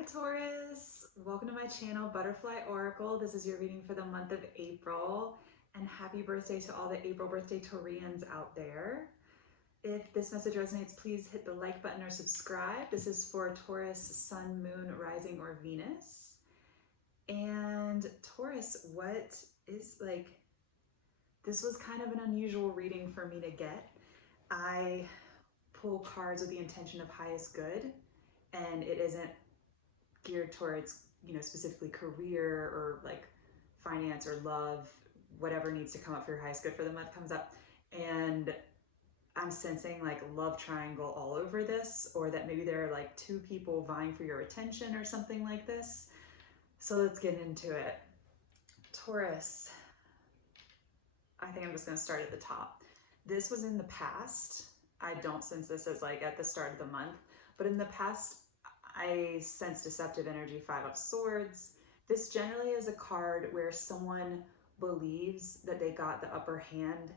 Hi Taurus, welcome to my channel Butterfly Oracle. This is your reading for the month of April, and happy birthday to all the April birthday Taurians out there. If this message resonates, please hit the like button or subscribe. This is for Taurus, Sun, Moon, Rising, or Venus. And Taurus, this was kind of an unusual reading for me to get. I pull cards with the intention of highest good, and it isn't geared towards, specifically career or like finance or love. Whatever needs to come up for your highest good for the month comes up. And I'm sensing like love triangle all over this, or that maybe there are like two people vying for your attention or something like this. So let's get into it. Taurus, I think I'm just going to start at the top. This was in the past. I don't sense this as like at the start of the month, but in the past, I sense deceptive energy, 5 of Swords. This generally is a card where someone believes that they got the upper hand,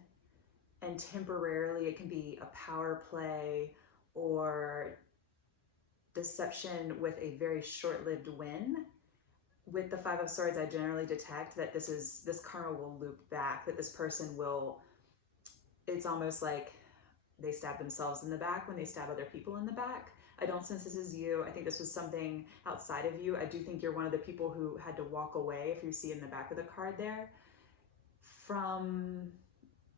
and temporarily it can be a power play or deception with a very short-lived win. With the 5 of Swords, I generally detect that this karma will loop back, that this person will, it's almost like they stab themselves in the back when they stab other people in the back. I don't sense this is you. I think this was something outside of you. I do think you're one of the people who had to walk away, if you see in the back of the card there, from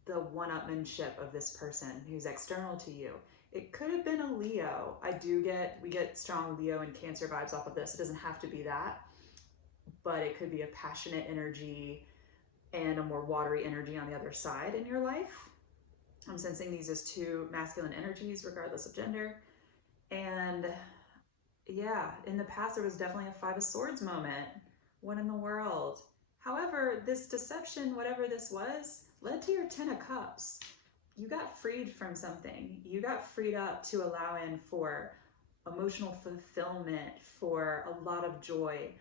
the one-upmanship of this person who's external to you. It could have been a Leo. We get strong Leo and Cancer vibes off of this. It doesn't have to be that, but it could be a passionate energy and a more watery energy on the other side in your life. I'm sensing these as two masculine energies, regardless of gender. And yeah, in the past, there was definitely a 5 of Swords moment. What in the world? However, this deception, whatever this was, led to your 10 of Cups. You got freed from something. You got freed up to allow in for emotional fulfillment, for a lot of joy.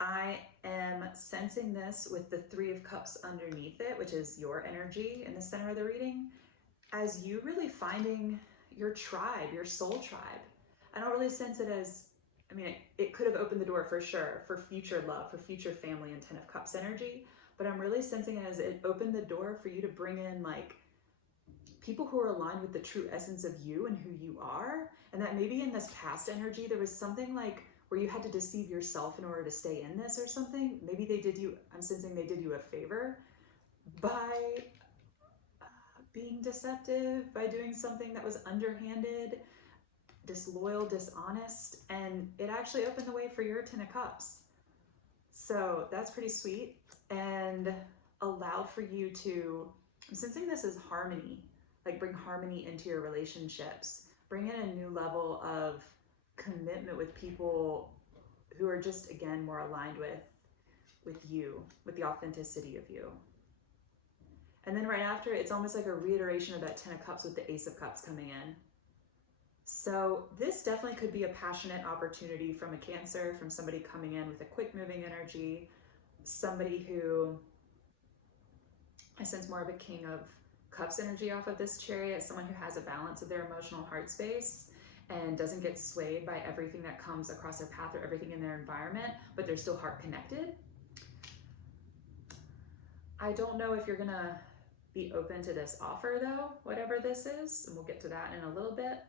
I am sensing this with the 3 of Cups underneath it, which is your energy in the center of the reading, as you really finding your tribe, your soul tribe. I don't really sense it as, it could have opened the door for sure for future love, for future family and 10 of Cups energy, but I'm really sensing it as it opened the door for you to bring in like people who are aligned with the true essence of you and who you are. And that maybe in this past energy, there was something like where you had to deceive yourself in order to stay in this or something. Maybe I'm sensing they did you a favor by being deceptive, by doing something that was underhanded, disloyal, dishonest, and it actually opened the way for your 10 of Cups. So that's pretty sweet, and allowed for you to, I'm sensing this as harmony, like bring harmony into your relationships, bring in a new level of commitment with people who are just, again, more aligned with you, with the authenticity of you. And then right after, it's almost like a reiteration of that 10 of Cups with the Ace of Cups coming in. So this definitely could be a passionate opportunity from a Cancer, from somebody coming in with a quick moving energy, somebody who, I sense more of a King of Cups energy off of this Chariot, someone who has a balance of their emotional heart space and doesn't get swayed by everything that comes across their path or everything in their environment, but they're still heart connected. I don't know if you're gonna be open to this offer though, whatever this is, and we'll get to that in a little bit.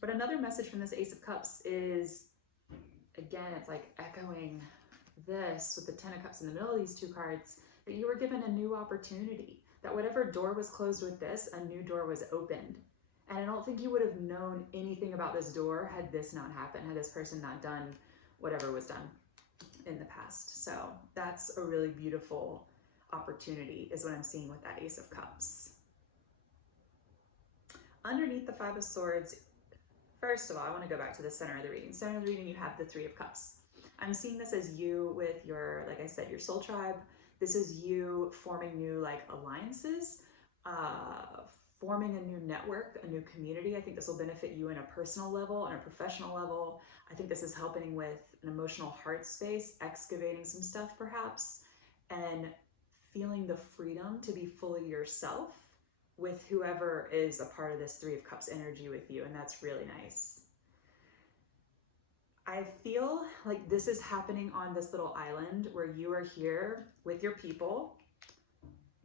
But another message from this Ace of Cups is, again, it's like echoing this with the 10 of Cups in the middle of these two cards, that you were given a new opportunity, that whatever door was closed with this, a new door was opened. And I don't think you would have known anything about this door had this not happened, had this person not done whatever was done in the past. So that's a really beautiful opportunity is what I'm seeing with that Ace of Cups. Underneath the 5 of Swords, first of all, I want to go back to the center of the reading. Center of the reading, you have the 3 of Cups. I'm seeing this as you with your, like I said, your soul tribe. This is you forming new like alliances, forming a new network, a new community. I think this will benefit you in a personal level and a professional level. I think this is helping with an emotional heart space, excavating some stuff perhaps, and feeling the freedom to be fully yourself with whoever is a part of this 3 of Cups energy with you, and that's really nice. I feel like this is happening on this little island where you are here with your people.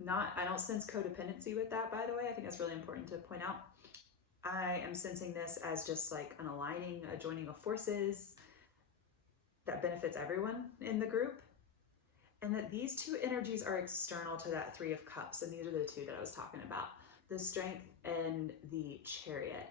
I don't sense codependency with that, by the way. I think that's really important to point out. I am sensing this as just like an aligning, a joining of forces that benefits everyone in the group. And that these two energies are external to that Three of Cups. And these are the two that I was talking about, the Strength and the Chariot.